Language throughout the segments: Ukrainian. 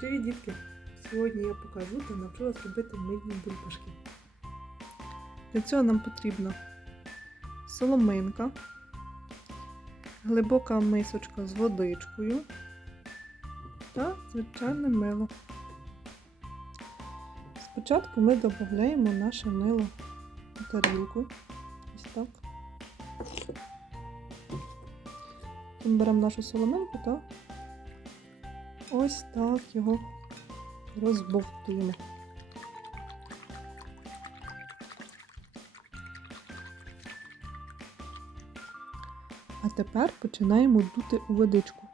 Привіт, дітки! Сьогодні я покажу та навчилась робити мильні бульбашки. Для цього нам потрібна соломинка, глибока мисочка з водичкою та звичайне мило. Спочатку ми додаємо наше мило у тарілку. Ось так. Потім беремо нашу соломинку та ось так його розбовтуємо. А тепер починаємо дути у водичку.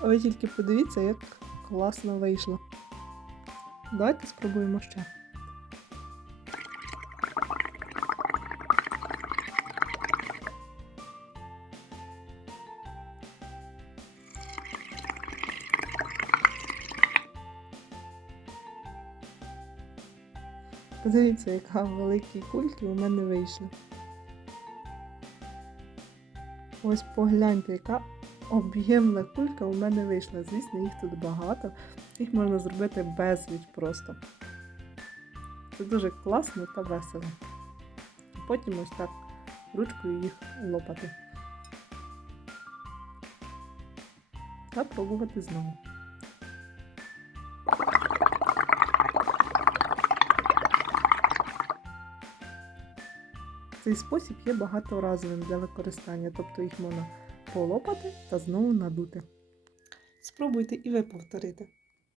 А ви тільки подивіться, як класно вийшло. Давайте спробуємо ще. Подивіться, яка великі кульки у мене вийшли. Ось погляньте, яка об'ємна кулька у мене вийшла. Звісно, їх тут багато. Їх можна зробити безліч просто. Це дуже класно та весело. Потім ось так ручкою їх лопати. Та пробувати знову. Цей спосіб є багаторазовим для використання, тобто їх можна полопати та знову надути. Спробуйте і ви повторити.